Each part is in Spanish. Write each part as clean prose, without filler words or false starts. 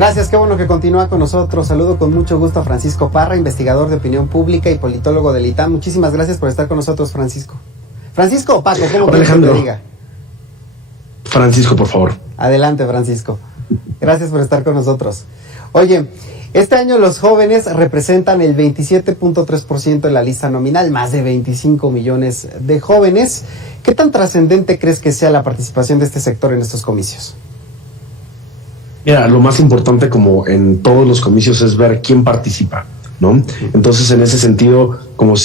Gracias, qué bueno que continúa con nosotros. Saludo con mucho gusto a Francisco Parra, investigador de opinión pública y politólogo del ITAM. Muchísimas gracias por estar con nosotros, Francisco. Francisco o Paco, ¿cómo quieres que te diga? Francisco, por favor. Adelante, Francisco. Gracias por estar con nosotros. Oye, este año los jóvenes representan el 27.3% de la lista nominal, más de 25 millones de jóvenes. ¿Qué tan trascendente crees que sea la participación de este sector en estos comicios? Mira, lo más importante, como en todos los comicios, es ver quién participa, ¿no? Entonces, en ese sentido, como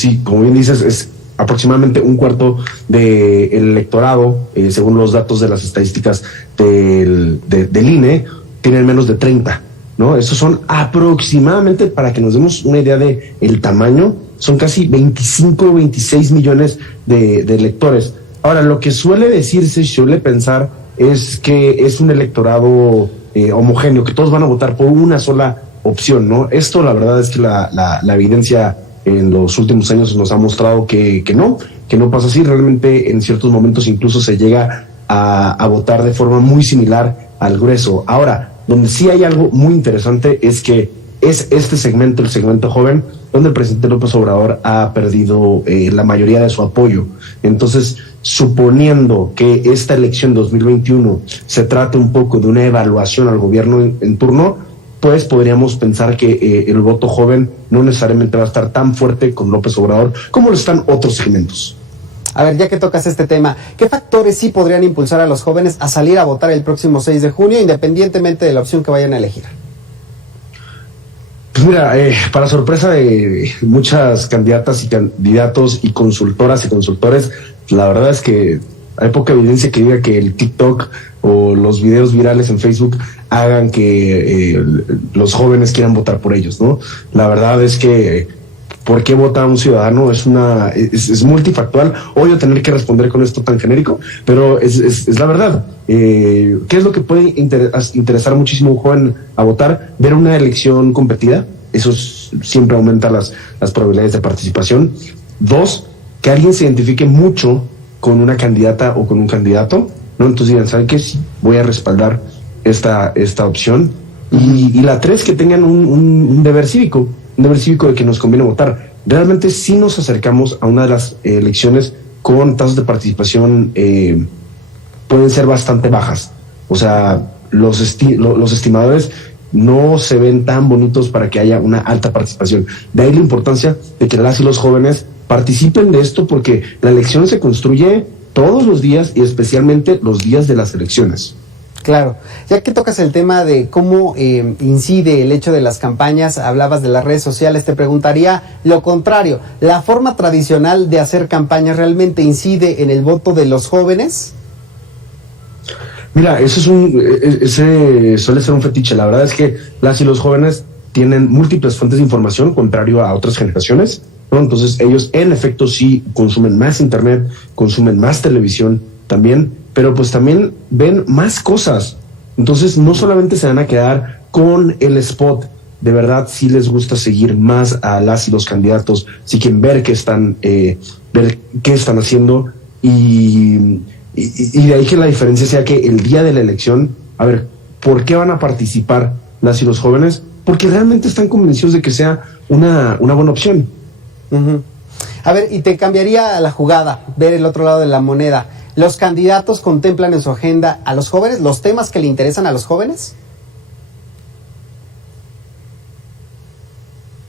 bien dices, es aproximadamente un cuarto del electorado, según los datos de las estadísticas del INE, tienen menos de 30, ¿no? Estos son aproximadamente, para que nos demos una idea de el tamaño, son casi 25 o 26 millones de electores. Ahora, lo que suele decirse, suele pensar, es que es un electorado homogéneo, que todos van a votar por una sola opción, ¿no? Esto, la verdad es que la evidencia en los últimos años nos ha mostrado que no pasa así. Realmente en ciertos momentos incluso se llega a votar de forma muy similar al grueso. Ahora, donde sí hay algo muy interesante es que es este segmento, el segmento joven, donde el presidente López Obrador ha perdido la mayoría de su apoyo. Entonces, suponiendo que esta elección 2021 se trate un poco de una evaluación al gobierno en turno, pues podríamos pensar que el voto joven no necesariamente va a estar tan fuerte con López Obrador como lo están otros segmentos. A ver, ya que tocas este tema, ¿qué factores sí podrían impulsar a los jóvenes a salir a votar el próximo 6 de junio, independientemente de la opción que vayan a elegir? Pues mira, para sorpresa de muchas candidatas y candidatos y consultoras y consultores, la verdad es que hay poca evidencia que diga que el TikTok o los videos virales en Facebook hagan que los jóvenes quieran votar por ellos, ¿no? La verdad es que ¿por qué vota un ciudadano? Es multifactual. Odio tener que responder con esto tan genérico, pero es la verdad. ¿Qué es lo que puede interesar muchísimo a un joven a votar? Ver una elección competida. Eso siempre aumenta las probabilidades de participación. 2, que alguien se identifique mucho con una candidata o con un candidato, ¿no? Entonces digan, ¿saben qué? Sí, voy a respaldar esta opción. Y la 3, que tengan un deber cívico. Un deber cívico de que nos conviene votar. Realmente sí nos acercamos a una de las elecciones con tasas de participación pueden ser bastante bajas. O sea, los estimadores no se ven tan bonitos para que haya una alta participación. De ahí la importancia de que las y los jóvenes participen de esto, porque la elección se construye todos los días y especialmente los días de las elecciones. Claro, ya que tocas el tema de cómo incide el hecho de las campañas, hablabas de las redes sociales, te preguntaría lo contrario, ¿la forma tradicional de hacer campañas realmente incide en el voto de los jóvenes? Mira, ese suele ser un fetiche. La verdad es que las y los jóvenes tienen múltiples fuentes de información, contrario a otras generaciones, ¿no? Entonces ellos en efecto sí consumen más internet, consumen más televisión también, pero pues también ven más cosas. Entonces no solamente se van a quedar con el spot, de verdad sí les gusta seguir más a las y los candidatos, sí quieren ver qué están haciendo, y de ahí que la diferencia sea que el día de la elección, a ver, ¿por qué van a participar las y los jóvenes? Porque realmente están convencidos de que sea una buena opción. Uh-huh. A ver, y te cambiaría la jugada, ver el otro lado de la moneda. ¿Los candidatos contemplan en su agenda a los jóvenes, los temas que le interesan a los jóvenes?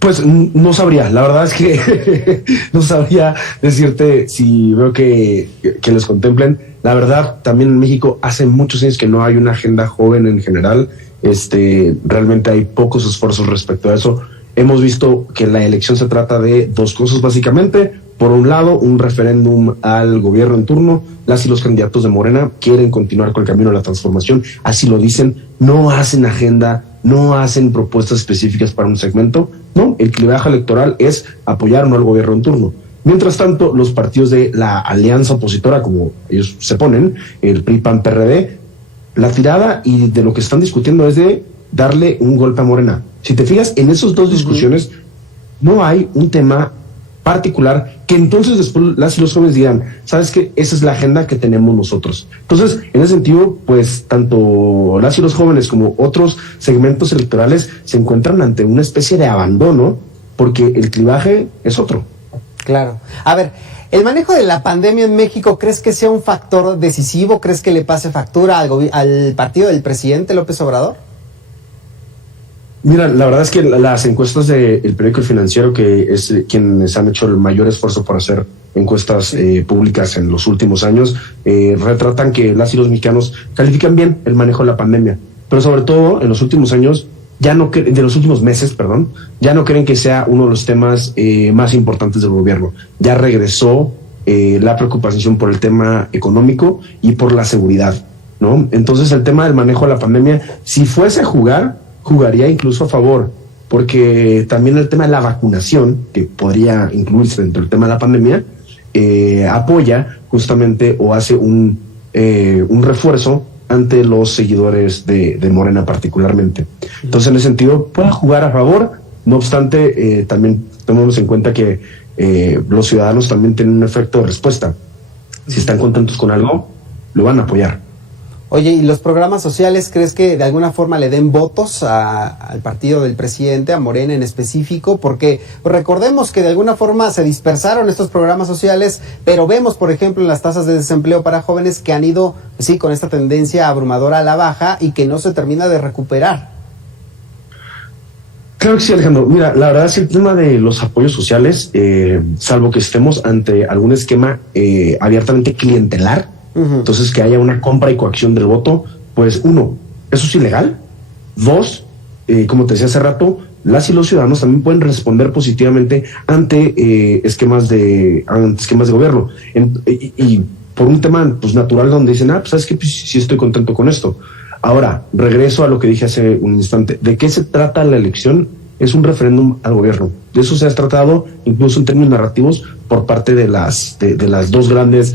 Pues no sabría, la verdad es que no sabría decirte si veo que los contemplen. La verdad, también en México hace muchos años que no hay una agenda joven en general. Realmente hay pocos esfuerzos respecto a eso. Hemos visto que la elección se trata de dos cosas básicamente. Por un lado, un referéndum al gobierno en turno. Las y los candidatos de Morena quieren continuar con el camino de la transformación, así lo dicen, no hacen agenda, no hacen propuestas específicas para un segmento, no, el clivaje electoral es apoyar o no al gobierno en turno. Mientras tanto, los partidos de la alianza opositora, como ellos se ponen, el PRI, PAN, PRD, la tirada y de lo que están discutiendo es de darle un golpe a Morena. Si te fijas, en esas dos discusiones no hay un tema particular, que entonces después las y los jóvenes dirán, ¿sabes qué? Esa es la agenda que tenemos nosotros. Entonces, en ese sentido, pues tanto las y los jóvenes como otros segmentos electorales se encuentran ante una especie de abandono, porque el clivaje es otro. Claro. A ver, ¿el manejo de la pandemia en México crees que sea un factor decisivo? ¿Crees que le pase factura al partido del presidente López Obrador? Mira, la verdad es que las encuestas del periódico El Financiero, que es quienes han hecho el mayor esfuerzo por hacer encuestas públicas en los últimos años, retratan que las y los mexicanos califican bien el manejo de la pandemia, pero sobre todo en los últimos años, de los últimos meses, perdón, ya no creen que sea uno de los temas más importantes del gobierno. Ya regresó la preocupación por el tema económico y por la seguridad, ¿no? Entonces el tema del manejo de la pandemia, si fuese a jugaría incluso a favor, porque también el tema de la vacunación, que podría incluirse dentro del tema de la pandemia, apoya justamente o hace un refuerzo ante los seguidores de Morena particularmente. Entonces, en ese sentido, puede jugar a favor. No obstante, también tomemos en cuenta que los ciudadanos también tienen un efecto de respuesta. Si están contentos con algo, lo van a apoyar. Oye, ¿y los programas sociales crees que de alguna forma le den votos al partido del presidente, a Morena en específico? Porque recordemos que de alguna forma se dispersaron estos programas sociales, pero vemos, por ejemplo, en las tasas de desempleo para jóvenes que han ido, sí, con esta tendencia abrumadora a la baja y que no se termina de recuperar. Claro que sí, Alejandro. Mira, la verdad es que el tema de los apoyos sociales, salvo que estemos ante algún esquema abiertamente clientelar, entonces que haya una compra y coacción del voto, pues uno, eso es ilegal. Dos, como te decía hace rato, las y los ciudadanos también pueden responder positivamente ante esquemas de gobierno. Y por un tema pues natural donde dicen, pues sabes que pues, sí estoy contento con esto. Ahora, regreso a lo que dije hace un instante. ¿De qué se trata la elección? Es un referéndum al gobierno. De eso se ha tratado, incluso en términos narrativos, por parte de las dos grandes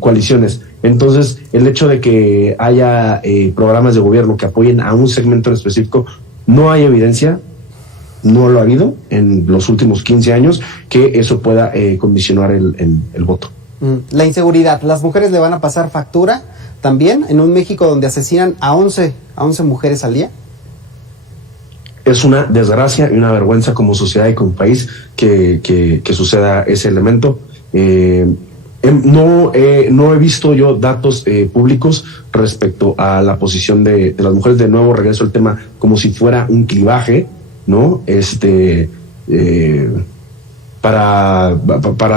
coaliciones. Entonces, el hecho de que haya programas de gobierno que apoyen a un segmento en específico, no hay evidencia, no lo ha habido en los últimos 15 años, que eso pueda condicionar el voto. La inseguridad, ¿las mujeres le van a pasar factura también en un México donde asesinan a 11 mujeres al día? Es una desgracia y una vergüenza como sociedad y como país que suceda ese elemento. No he visto yo datos públicos respecto a la posición de las mujeres. De nuevo regreso al tema como si fuera un clivaje, ¿no? Para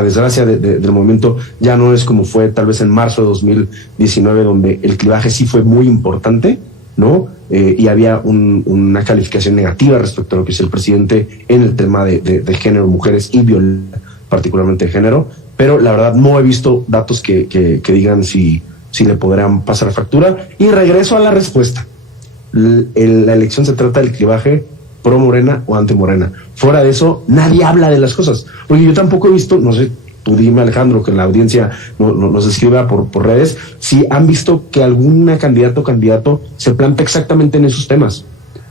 desgracia del momento, ya no es como fue tal vez en marzo de 2019, donde el clivaje sí fue muy importante, ¿no? Y había una calificación negativa respecto a lo que es el presidente en el tema de género, mujeres y violencia, particularmente de género, pero la verdad no he visto datos que digan si le podrán pasar factura. Y regreso a la respuesta. La elección se trata del clivaje pro Morena o anti Morena. Fuera de eso, nadie habla de las cosas. Porque yo tampoco he visto, no sé, tú dime, Alejandro, que la audiencia nos escriba por redes, si han visto que alguna candidato o candidato se planta exactamente en esos temas.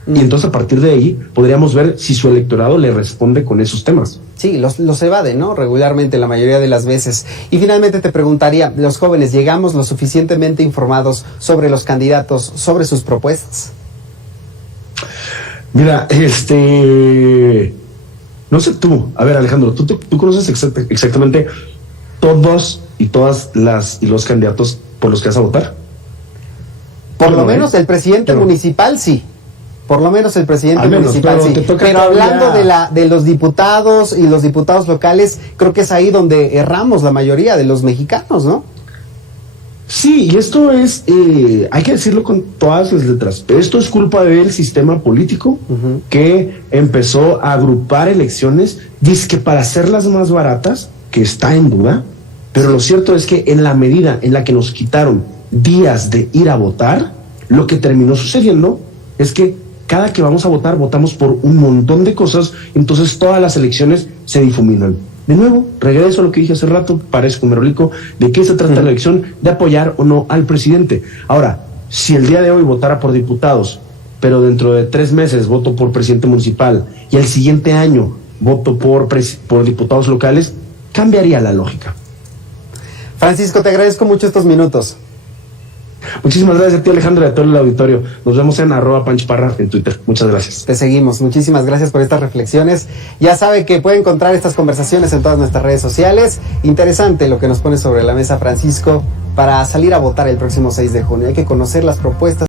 Y entonces a partir de ahí podríamos ver si su electorado le responde con esos temas. Sí, los evade, ¿no? Regularmente, la mayoría de las veces. Y finalmente te preguntaría, ¿los jóvenes llegamos lo suficientemente informados sobre los candidatos, sobre sus propuestas? Mira, no sé tú, a ver, Alejandro, ¿tú conoces exactamente todos y todas los candidatos por los que vas a votar? Por lo menos el presidente municipal, sí. Por lo menos el presidente municipal, sí. Pero hablando de los diputados y los diputados locales, creo que es ahí donde erramos la mayoría de los mexicanos, ¿no? Sí, y esto es, hay que decirlo con todas las letras, esto es culpa del sistema político que empezó a agrupar elecciones, dizque para hacerlas más baratas, que está en duda, pero lo cierto es que en la medida en la que nos quitaron días de ir a votar, lo que terminó sucediendo es que cada que vamos a votar, votamos por un montón de cosas, entonces todas las elecciones se difuminan. De nuevo, regreso a lo que dije hace rato, parezco merolico, de qué se trata la elección, de apoyar o no al presidente. Ahora, si el día de hoy votara por diputados, pero dentro de 3 meses voto por presidente municipal y el siguiente año voto por diputados locales, cambiaría la lógica. Francisco, te agradezco mucho estos minutos. Muchísimas gracias a ti, Alejandro, y a todo el auditorio. Nos vemos en @panchparra en Twitter. Muchas gracias. Te seguimos. Muchísimas gracias por estas reflexiones. Ya sabe que puede encontrar estas conversaciones en todas nuestras redes sociales. Interesante lo que nos pone sobre la mesa Francisco para salir a votar el próximo 6 de junio. Hay que conocer las propuestas.